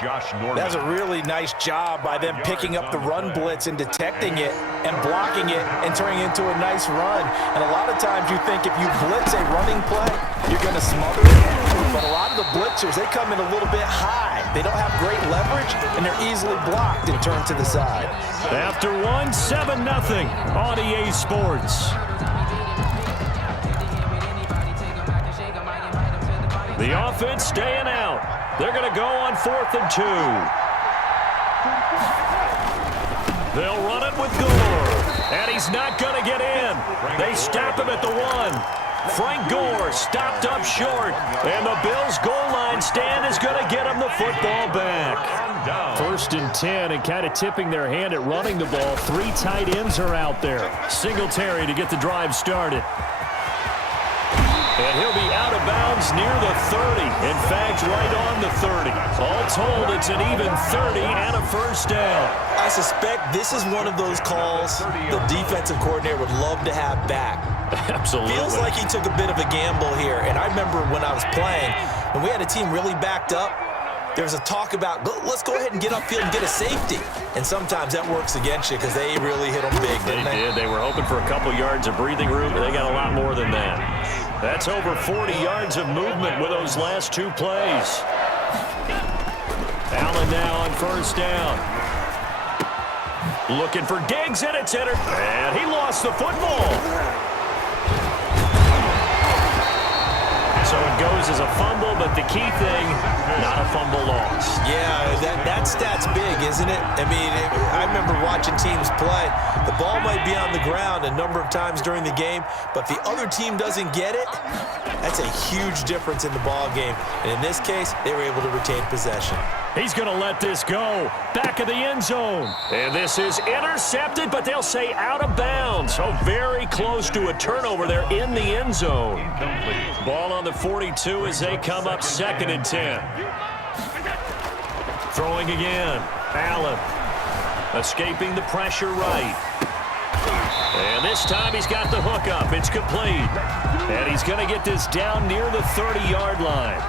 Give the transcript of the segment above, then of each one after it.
That's a really nice job by them picking up the run blitz and detecting it and blocking it and turning it into a nice run. And a lot of times you think if you blitz a running play, you're going to smother it. But a lot of the blitzers, they come in a little bit high. They don't have great leverage, and they're easily blocked and turned to the side. After 7-0 on EA Sports. The offense staying out. They're going to go on 4th and 2. They'll run it with Gore. And he's not going to get in. They stop him at the 1. Frank Gore stopped up short. And the Bills' goal line stand is going to get him the football back. 1st and 10, and kind of tipping their hand at running the ball. 3 tight ends are out there. Singletary to get the drive started. And he'll be out of bounds near the 30. In fact, right on the 30. All told, it's an even 30 and a first down. I suspect this is one of those calls the defensive coordinator would love to have back. Absolutely. Feels like he took a bit of a gamble here. And I remember when I was playing, when we had a team really backed up, there was a talk about, let's go ahead and get upfield and get a safety. And sometimes that works against you because they really hit them big, didn't they? They did. They were hoping for a couple yards of breathing room, but they got a lot more than that. That's over 40 yards of movement with those last 2 plays. Allen now on first down. Looking for Diggs, and it's entered. And he lost the football. So it goes as a fumble, but the key thing, not a fumble loss. Yeah, that stat's big, isn't it? I mean, I remember watching teams play. The ball might be on the ground a number of times during the game, but if the other team doesn't get it, that's a huge difference in the ball game. And in this case, they were able to retain possession. He's going to let this go. Back of the end zone. And this is intercepted, but they'll say out of bounds. So very close to a turnover there in the end zone. Ball on the 42 as they come up 2nd and 10. Throwing again. Allen. Escaping the pressure right. And this time he's got the hook up. It's complete. And he's going to get this down near the 30-yard line.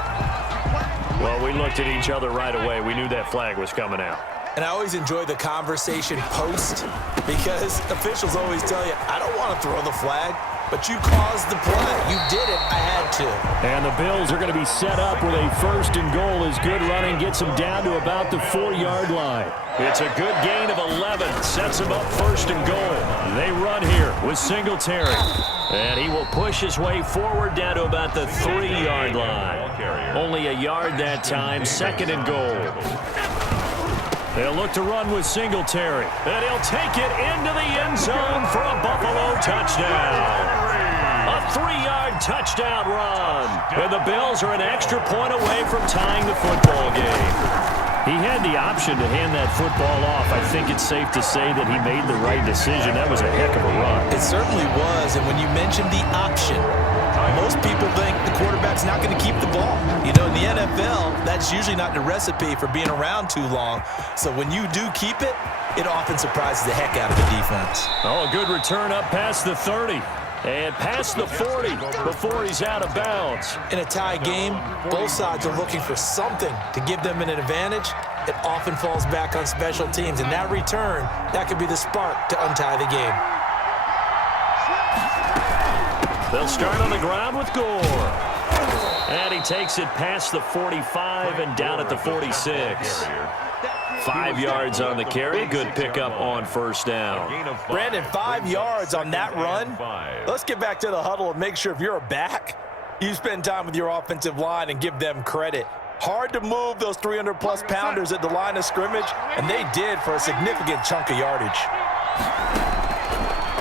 Well, we looked at each other right away. We knew that flag was coming out. And I always enjoy the conversation post because officials always tell you, I don't want to throw the flag, but you caused the play. You did it. I had to. And the Bills are going to be set up with a 1st and goal as good running gets them down to about the 4-yard line. It's a good gain of 11. Sets them up 1st and goal. They run here with Singletary. And he will push his way forward down to about the 3-yard line. Only a yard that time. 2nd and goal. They'll look to run with Singletary. And he'll take it into the end zone for a Buffalo touchdown. A 3-yard touchdown run. And the Bills are an extra point away from tying the football game. He had the option to hand that football off. I think it's safe to say that he made the right decision. That was a heck of a run. It certainly was. And when you mentioned the option, most people think the quarterback's not going to keep the ball. You know, in the NFL, that's usually not the recipe for being around too long. So when you do keep it, it often surprises the heck out of the defense. Oh, a good return up past the 30. And past the 40 before he's out of bounds. In a tie game, both sides are looking for something to give them an advantage. It often falls back on special teams. And that return, that could be the spark to untie the game. They'll start on the ground with Gore. And he takes it past the 45 and down at the 46. 5 yards on the carry. Good pickup on first down. Brandon, 5 yards on that run. Let's get back to the huddle and make sure if you're a back, you spend time with your offensive line and give them credit. Hard to move those 300-plus pounders at the line of scrimmage, and they did for a significant chunk of yardage.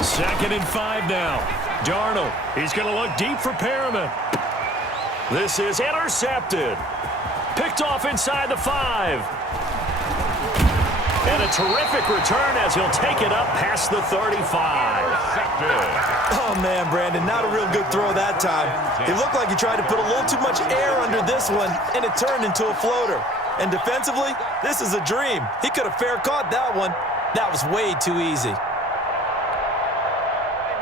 2nd and 5 now. Darnold, he's going to look deep for Perriman. This is intercepted. Picked off inside the 5. And a terrific return as he'll take it up past the 35. Oh, man, Brandon, not a real good throw that time. It looked like he tried to put a little too much air under this one, and it turned into a floater. And defensively, this is a dream. He could have fair caught that one. That was way too easy.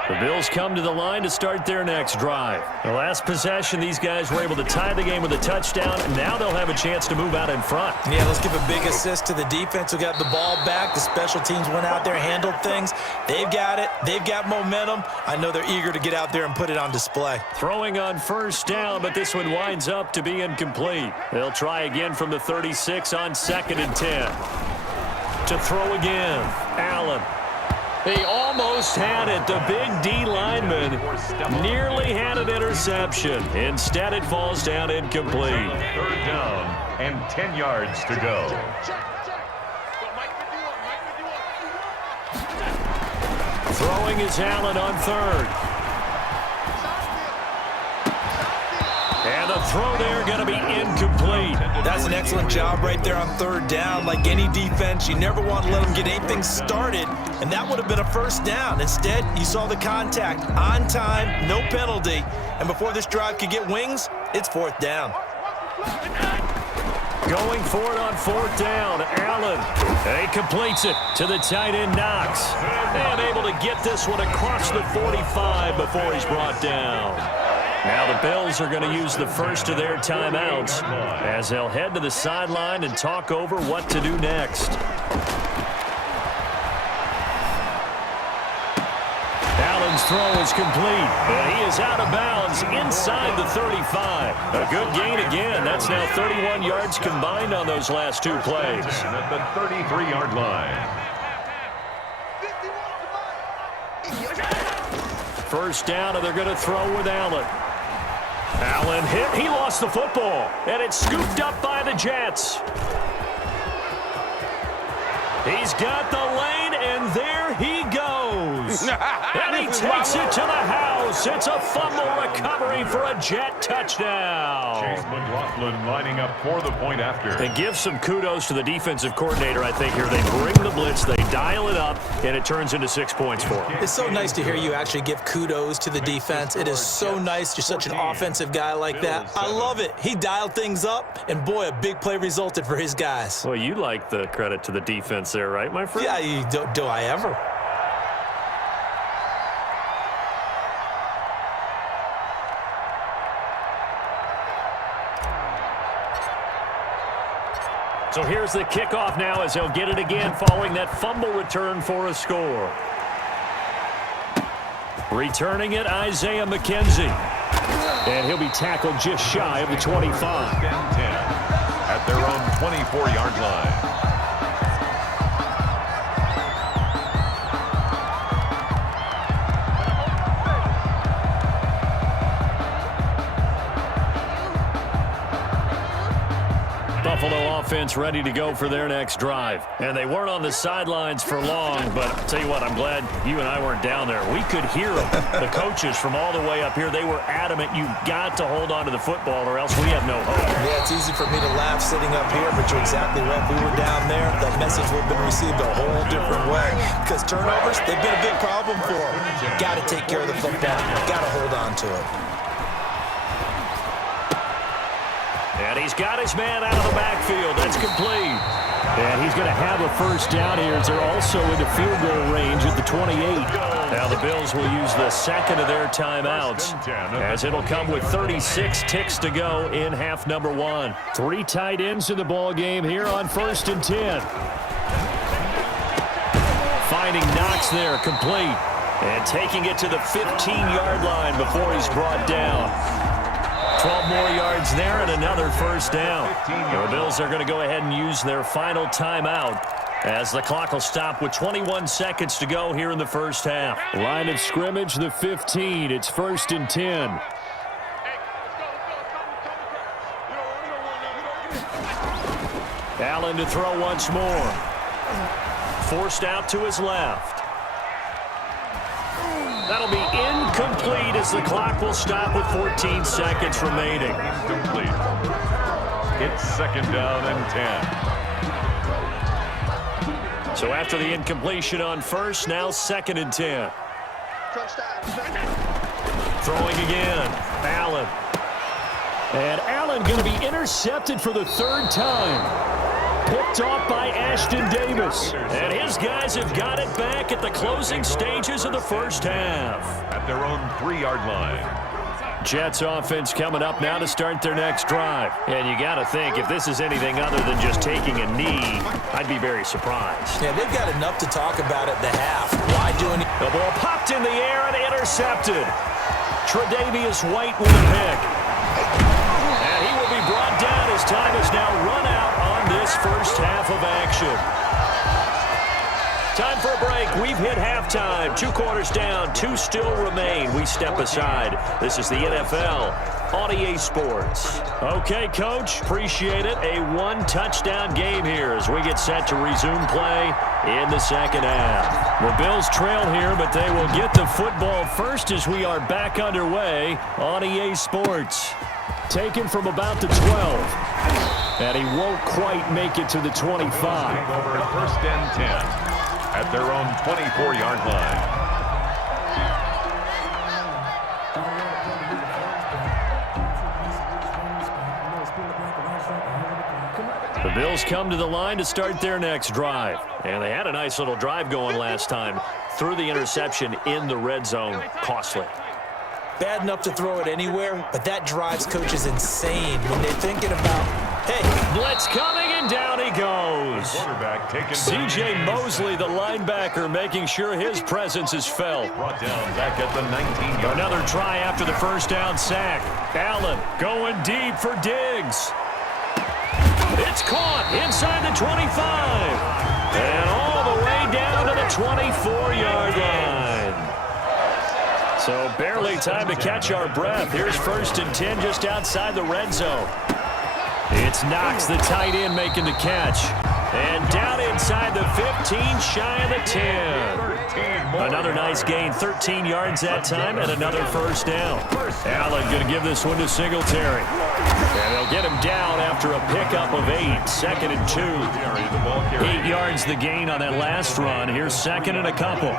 The Bills come to the line to start their next drive. The last possession, these guys were able to tie the game with a touchdown, and now they'll have a chance to move out in front. Yeah, let's give a big assist to the defense who got the ball back. The special teams went out there, handled things. They've got it. They've got momentum. I know they're eager to get out there and put it on display. Throwing on first down, but this one winds up to be incomplete. They'll try again from the 36 on 2nd and 10. To throw again, Allen. He almost had it. The big D lineman nearly had an interception. Instead, it falls down incomplete. 3rd down and 10 yards to go. Throwing is Allen on 3rd. And the throw there going to be incomplete. That's an excellent job right there on 3rd down. Like any defense, you never want to let them get anything started, and that would have been a 1st down. Instead, you saw the contact on time, no penalty, and before this drive could get wings, it's 4th down. Going for it on 4th down, Allen. And he completes it to the tight end, Knox. And able to get this one across the 45 before he's brought down. Now the Bills are going to use the first of their timeouts as they'll head to the sideline and talk over what to do next. Allen's throw is complete, and he is out of bounds inside the 35. A good gain again. That's now 31 yards combined on those last 2 plays. At the 33-yard line. 1st down, and they're going to throw with Allen. Allen hit. He lost the football, and it's scooped up by the Jets. He's got the lane, and there he goes. And he takes it to the house. It's a fumble recovery for a Jet touchdown. Chase McLaughlin lining up for the point after. And give some kudos to the defensive coordinator, I think, here. They bring the blitz, they dial it up, and it turns into 6 points for them. It's so nice to hear you actually give kudos to the defense. It is so nice. You're such an offensive guy like that. I love it. He dialed things up, and boy, a big play resulted for his guys. Well, you like the credit to the defense there, right, my friend? Yeah, do I ever? So here's the kickoff now as they'll get it again following that fumble return for a score. Returning it, Isaiah McKenzie. And he'll be tackled just shy of the 25. 10 at their own 24-yard line. Buffalo offense ready to go for their next drive. And they weren't on the sidelines for long, but I'll tell you what, I'm glad you and I weren't down there. We could hear them. The coaches from all the way up here, they were adamant, you've got to hold on to the football or else we have no hope. Yeah, it's easy for me to laugh sitting up here, but you're exactly right. If we were down there, that message would have been received a whole different way. Because turnovers, they've been a big problem for them. Got to take care of the football. Got to hold on to it. And he's got his man out of the backfield. That's complete. And he's going to have a 1st down here as they're also into field goal range at the 28. Now the Bills will use the 2nd of their timeouts as it'll come with 36 ticks to go in half number 1. 3 tight ends in the ball game here on 1st and 10. Finding Knox there, complete. And taking it to the 15-yard line before he's brought down. 12 more yards there and another 1st down. The Bills are going to go ahead and use their final timeout as the clock will stop with 21 seconds to go here in the 1st half. Line of scrimmage, the 15. It's 1st and 10. Allen to throw once more. Forced out to his left. That'll be incomplete as the clock will stop with 14 seconds remaining. Complete. It's 2nd down and 10. So after the incompletion on 1st, now 2nd and 10. Throwing again, Allen. And Allen going to be intercepted for the 3rd time. Picked picked off by Ashton Davis. And his guys have got it back at the closing stages of the first half. At their own 3-yard line. Jets offense coming up now to start their next drive. And you got to think, if this is anything other than just taking a knee, I'd be very surprised. Yeah, they've got enough to talk about at the half. Why doing it? The ball popped in the air and intercepted. Tre'Davious White with a pick. And he will be brought down as time is now run out on this first half of action. Time for a break. We've hit halftime. 2 quarters down. 2 still remain. We step aside. This is the NFL on EA Sports. Okay, Coach. Appreciate it. A 1-touchdown game here as we get set to resume play in the second half. The Bills trail here, but they will get the football first as we are back underway on EA Sports. Taken from about the 12. And he won't quite make it to the 25. Over first and 10. At their own 24-yard line. The Bills come to the line to start their next drive. And they had a nice little drive going last time. Threw the interception in the red zone. Costly. Bad enough to throw it anywhere, but that drives coaches insane when they're thinking about, hey. Blitz coming, and down he goes. C.J. Mosley, the linebacker, making sure his presence is felt. Brought down back at the 19-yard. Another try after the first down sack. Allen going deep for Diggs. It's caught inside the 25. And all the way down to the 24-yard line. So barely time to catch our breath. Here's first and 10 just outside the red zone. It's Knox, the tight end, making the catch. And down inside the 15, shy of the 10. Another nice gain, 13 yards that time, and another first down. Allen going to give this one to Singletary. And they'll get him down after a pickup of 8, second and 2. 8 yards the gain on that last run. Here's second and a couple.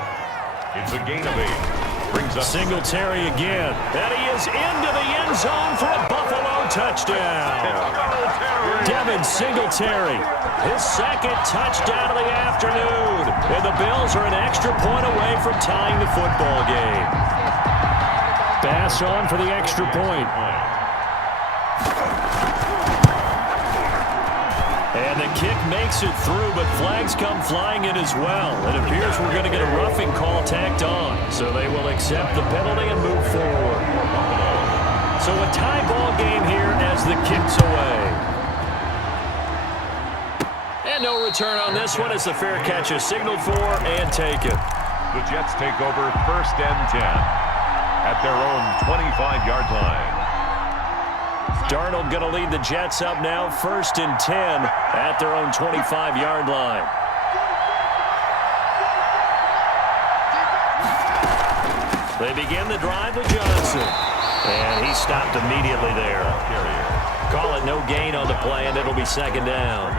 It's a gain of 8. Brings up Singletary again. And he is into the end zone for a Buffalo touchdown. Devin Singletary, his second touchdown of the afternoon. And the Bills are an extra point away from tying the football game. Pass on for the extra point. And the kick makes it through, but flags come flying in as well. It appears we're going to get a roughing call tacked on, so they will accept the penalty and move forward. So a tie ball game here as the kick's away. And no return on this one as the fair catch is signaled for and taken. The Jets take over first and 10 at their own 25-yard line. Darnold going to lead the Jets up now, first and 10 at their own 25-yard line. They begin the drive with Johnson. And he stopped immediately there. Call it no gain on the play, and it'll be second down.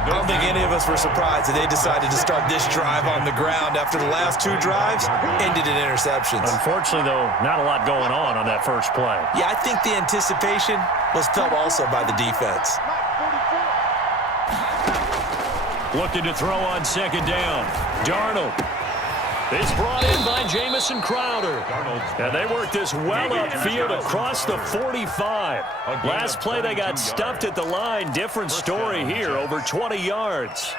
I don't think any of us were surprised that they decided to start this drive on the ground after the last 2 drives ended in interceptions. Unfortunately, though, not a lot going on that first play. Yeah, I think the anticipation was felt also by the defense. Looking to throw on second down. Darnold is brought in by Jamison Crowder. And they work this well upfield across the 45. Last play they got stuffed at the line. Different story here, over 20 yards.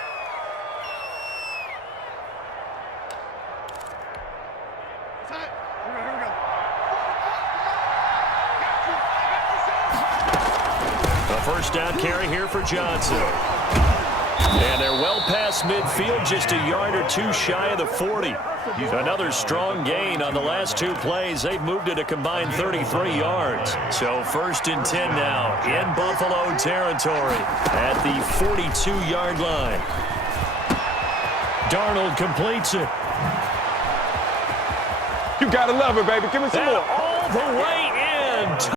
A first down carry here for Johnson. And they're well past midfield, just a yard or 2 shy of the 40. Another strong gain on the last 2 plays. They've moved it a combined 33 yards. So first and 10 now in Buffalo territory at the 42-yard line. Darnold completes it. You gotta love it, baby. Give me some more. All the way in.